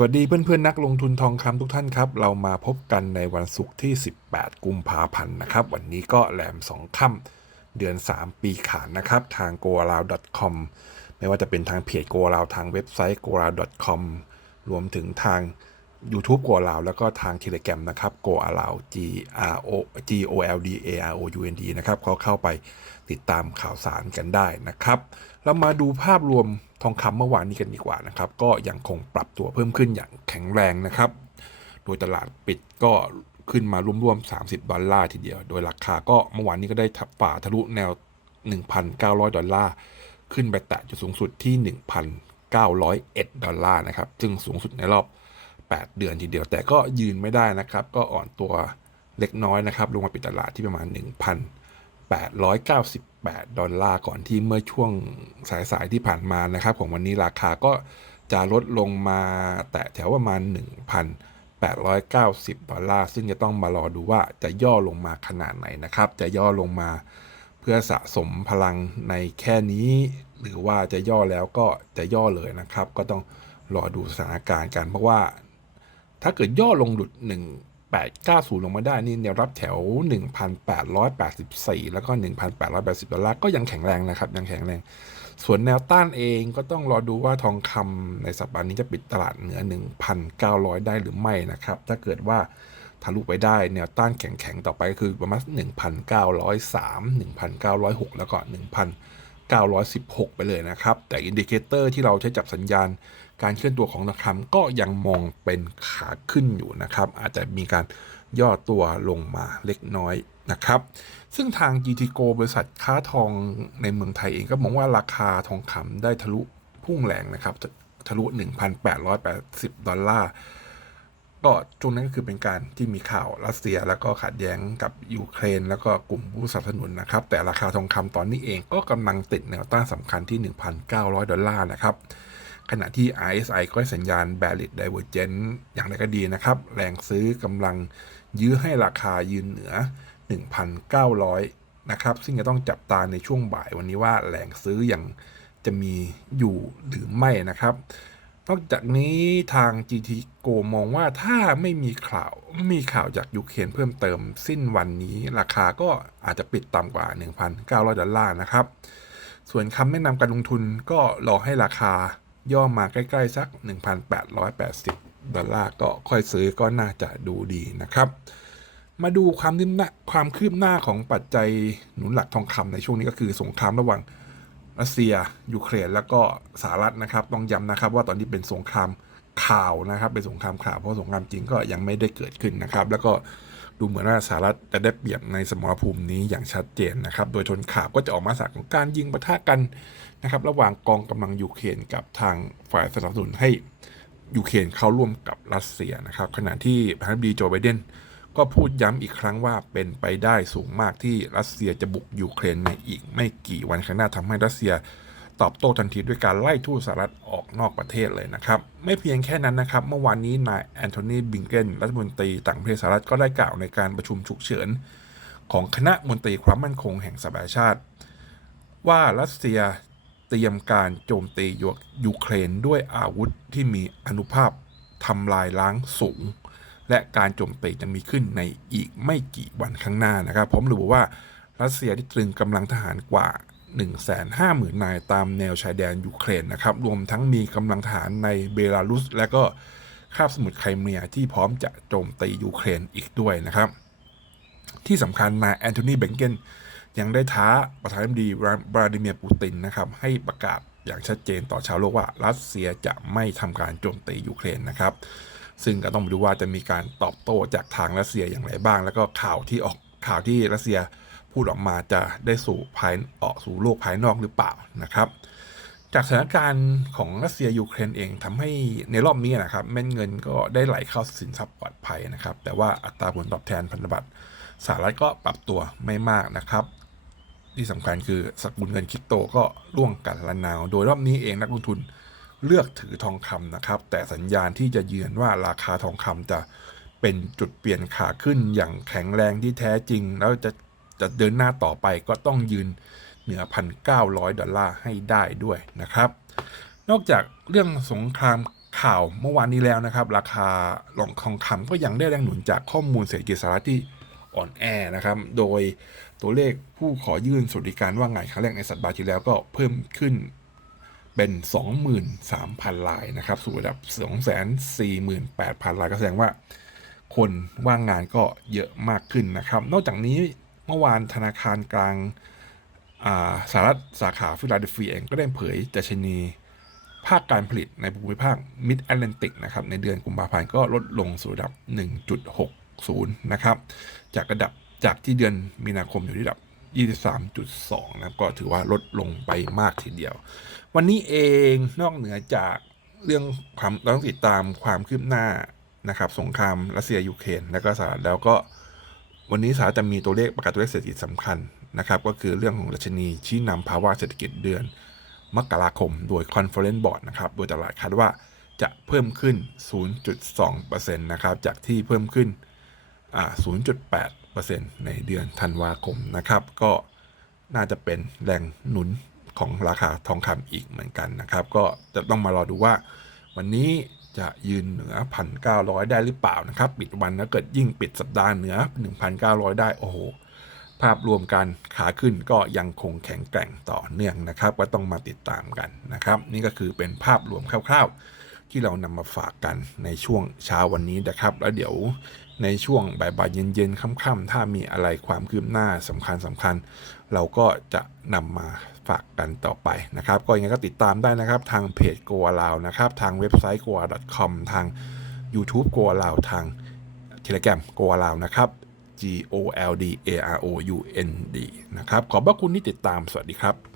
สวัสดีเพื่อนๆนักลงทุนทองคำทุกท่านครับ เรามาพบกันในวันศุกร์ที่ 18 กุมภาพันธ์นะครับ วันนี้ก็แหลม 2ค่ำเดือน 3 ปีขานนะครับ ทาง g o a l a w com ไม่ว่าจะเป็นทางเพจ g o a l a w ทางเว็บไซต์ g o a l a w com รวมถึงทาง YouTube g o a l a w แล้วก็ทาง Telegram นะครับ g o a l a w G R O G O L D A R O U N D นะครับก็เข้าไปติดตามข่าวสารกันได้นะครับ เรามาดูภาพรวมทองคำเมื่อวานนี้กันดีกว่านะครับ ก็ยังคงปรับตัวเพิ่มขึ้นอย่างแข็งแรงนะครับ โดยตลาดปิดก็ขึ้นมารวมๆ 30 ดอลลาร์ทีเดียว โดยราคาก็เมื่อวานนี้ก็ได้ฝ่าทะลุแนว 1,900 ดอลลาร์ ขึ้นไปแตะจุดสูงสุดที่ 1,901 ดอลลาร์นะครับ ซึ่งสูงสุดในรอบ 8 เดือนทีเดียว แต่ก็ยืนไม่ได้นะครับ ก็อ่อนตัวเล็กน้อยนะครับ ลงมาปิดตลาดที่ประมาณ 1,898 ดอลลาร์ก่อนที่เมื่อช่วงสายๆที่ผ่านมานะครับ ของวันนี้ราคาก็จะลดลงมาแตะแถวประมาณ 1,890 ดอลลาร์ ซึ่งจะต้องมารอดูว่าจะย่อลงมาขนาดไหนนะครับ จะย่อลงมาเพื่อสะสมพลังในแค่นี้ หรือว่าจะย่อแล้วก็จะย่อเลยนะครับ ก็ต้องรอดูสถานการณ์กันเพราะว่า ถ้าเกิดย่อลงหลุด 1890 ลงมาได้นี่แนวรับแถว 1,884 แล้วก็ 1,880 ดอลลาร์ก็ยังแข็งแรงนะครับ ยังแข็งแรง ส่วนแนวต้านเองก็ต้องรอดูว่าทองคำในสัปดาห์นี้จะปิดตลาดเหนือ 1,900 ได้หรือไม่นะครับ ถ้าเกิดว่าทะลุไปได้แนวต้านแข็งๆ ต่อไปก็คือประมาณ 1,903 1,906 แล้วก็ 916 ไปเลยนะครับ แต่อินดิเคเตอร์ที่เราใช้จับสัญญาณ การเคลื่อนตัวของทองคำก็ยังมองเป็นขาขึ้นอยู่นะครับ อาจจะมีการย่อตัวลงมาเล็กน้อยนะครับ ซึ่งทาง GTGO บริษัทค้าทองในเมืองไทยเองก็มองว่าราคาทองคำได้ทะลุพุ่งแรงนะครับ ทะลุ 1,880 ดอลลาร์ ก็ช่วงนั้นก็คือเป็นการที่มีข่าวรัสเซีย แล้วก็ขัดแย้งกับยูเครน แล้วก็กลุ่มผู้สนับสนุนนะครับ แต่ราคาทองคำตอนนี้เองก็กำลังติดแนวต้านสำคัญที่ 1,900 ดอลลาร์นะครับ ขณะที่ RSI ก็ให้สัญญาณ bearish divergence อย่างไรก็ดีนะครับ แรงซื้อกำลังยื้อให้ราคายืนเหนือ 1,900 นะครับ ซึ่งจะต้องจับตาในช่วงบ่ายวันนี้ว่าแรงซื้อยังจะมีอยู่หรือไม่นะครับ นอกจากนี้ทาง GT Go มองว่าถ้าไม่มีข่าวม่มีข่าวจากยูเครนเพิ่มเติมสิ้นวันนี้ ราคาก็อาจจะปิดต่ำกว่า 1,900 ดอลลาร์นะครับ ส่วนคำแนะนำการลงทุนก็รอให้ราคาย่อมาใกล้ๆ สัก 1,880 ดอลลาร์ก็ค่อยซื้อก็น่าจะดูดีนะครับ มาดูความคืบหน้าความคืบหน้าของปัจจัยหนุนหลักทองคำในช่วงนี้ก็คือสงครามระหว่าง รัสเซียยูเครนแล้วก็สหรัฐนะครับ ต้องย้ำนะครับว่าตอนนี้เป็นสงครามข่าวนะครับ เป็นสงครามข่าวเพราะสงครามจริงก็ยังไม่ได้เกิดขึ้นนะครับ แล้วก็ดูเหมือนว่าสหรัฐจะได้เปรียบในสมรภูมินี้อย่างชัดเจนนะครับ โดยทนข่าวก็จะออกมาจากของการยิงปะทะกันนะครับ ระหว่างกองกำลังยูเครนกับทางฝ่ายสนับสนุนให้ยูเครนเข้าร่วมกับรัสเซียนะครับ ขณะที่ประธานาธิบดีโจไบเดน ก็พูดย้ำอีกครั้งว่าเป็นไปได้สูงมากที่รัสเซียจะบุกยูเครนในอีกไม่กี่วันข้างหน้าทำให้รัสเซียตอบโต้ทันทีด้วยการไล่ทูตสหรัฐออกนอกประเทศเลยนะครับ ไม่เพียงแค่นั้นนะครับ เมื่อวานนี้นายแอนโทนีบิงเกนรัฐมนตรีต่างประเทศสหรัฐก็ได้กล่าวในการประชุมฉุกเฉิน ของคณะมนตรีความมั่นคงแห่งสหประชาชาติ ว่ารัสเซียเตรียมการโจมตียูเครนด้วยอาวุธที่มีอนุภาพทำลายล้างสูง และการโจมตีจะมีขึ้นในอีกไม่กี่วันข้างหน้านะครับผมระบุว่ารัสเซียได้ตรึงกำลังทหารกว่า 150,000 นายตามแนวชายแดนยูเครนนะครับรวมทั้งมีกำลังทหารในเบลารุส และก็คาบสมุทรไครเมียที่พร้อมจะโจมตียูเครนอีกด้วยนะครับ ที่สำคัญนายแอนโทนีเบงเกนยังได้ท้าประธานาธิบดีวลาดิเมียร์ปูตินนะครับให้ประกาศอย่างชัดเจนต่อชาวโลกว่ารัสเซียจะไม่ทำการโจมตียูเครนนะครับ ซึ่งก็ต้องไปดูว่าจะมีการตอบโต้จากทางรัสเซียอย่างไรบ้าง แล้วก็ข่าวที่ออกข่าวที่รัสเซียพูดออกมาจะได้สู่ภายออกสู่โลกภายนอกหรือเปล่านะครับ จากสถานการณ์ของรัสเซียยูเครนเองทำให้ในรอบนี้นะครับเม็ดเงินก็ได้ไหลเข้าสินทรัพย์ปลอดภัยนะครับ แต่ว่าอัตราผลตอบแทนพันธบัตรสหรัฐก็ปรับตัวไม่มากนะครับ ที่สำคัญคือสกุลเงินคริปโตก็ร่วงกันละนาว โดยรอบนี้เองนักลงทุน เลือกถือทองคำนะครับ แต่สัญญาณที่จะยืนว่าราคาทองคำจะเป็นจุดเปลี่ยนขาขึ้นอย่างแข็งแรงที่แท้จริง แล้วจะจะเดินหน้าต่อไปก็ต้องยืนเหนือ 1,900 ดอลลาร์ให้ได้ด้วยนะครับ นอกจากเรื่องสงครามข่าวเมื่อวานนี้แล้วนะครับ ราคาหลองทองคำก็ยังได้แรงหนุนจากข้อมูลเศรษฐกิจสหรัฐที่อ่อนแอนะครับ โดยตัวเลขผู้ขอยื่นสวัสดิการว่างงานครั้งแรกในสัปดาห์ที่แล้วก็เพิ่มขึ้น เป็น 23,000รายนะครับสู่ระดับ 248,000รายก็แสดงว่าคนว่างงานก็เยอะมากขึ้นนะครับ นอกจากนี้เมื่อวานธนาคารกลางาสหรัฐสาขาฟิลาเดลเฟียเองก็ได้เผยดัชนีภาคการผลิตในภูมิภาคมิดแอตแลนติกนะครับในเดือนกุมภาพันธ์ก็ลดลงสู่ระดับ 1.60 นะครับ จากระดับจากที่เดือนมีนาคมอยู่ที่ระดับ 23.2 นะครับก็ถือว่าลดลงไปมากทีเดียว วันนี้เองนอกเหนือจากเรื่องความเราต้องติดตามความคืบหน้านะครับสงครามรัสเซียยูเครนและก็สหรัฐแล้วก็วันนี้สหรัฐจะมีตัวเลขประกาศตัวเลขเศรษฐกิจสำคัญนะครับ ก็คือเรื่องของดัชนีชี้นำภาวะเศรษฐกิจเดือน มกราคมโดย Conference Board นะครับโดยตลาดคาดว่าจะเพิ่มขึ้น 0.2%นะครับจากที่เพิ่มขึ้นอ่า 0.8%ในเดือนธันวาคมนะครับ ก็น่าจะเป็นแรงหนุนของราคาทองคำอีกเหมือนกันนะครับ ก็จะต้องมารอดูว่า วันนี้จะยืนเหนือ 1,900 ได้หรือเปล่านะครับ ปิดวันแล้วเกิดยิ่งปิดสัปดาห์เหนือ 1,900 ได้โอ้โหภาพรวมการขาขึ้นก็ยังคงแข็งแกร่งต่อเนื่องนะครับ ก็ต้องมาติดตามกันนะครับ นี่ก็คือเป็นภาพรวมคร่าวๆ ที่เรานำมาฝากกันในช่วงเช้าวันนี้นะครับ แล้วเดี๋ยวในช่วงบ่ายๆเย็นๆค่ำๆถ้ามีอะไรความคืบหน้าสำคัญสำคัญ เราก็จะนำมาฝากกันต่อไปนะครับ ก็ยังไงก็ติดตามได้นะครับ ทางเพจ g o a l o u นะครับ ทางเว็บไซต์ g o a com ทาง YouTube g o a l o u ทาง Telegram g o a l o u นะครับ G O L D A R O U N D นะครับ ขอบพระคุณที่ติดตาม สวัสดีครับ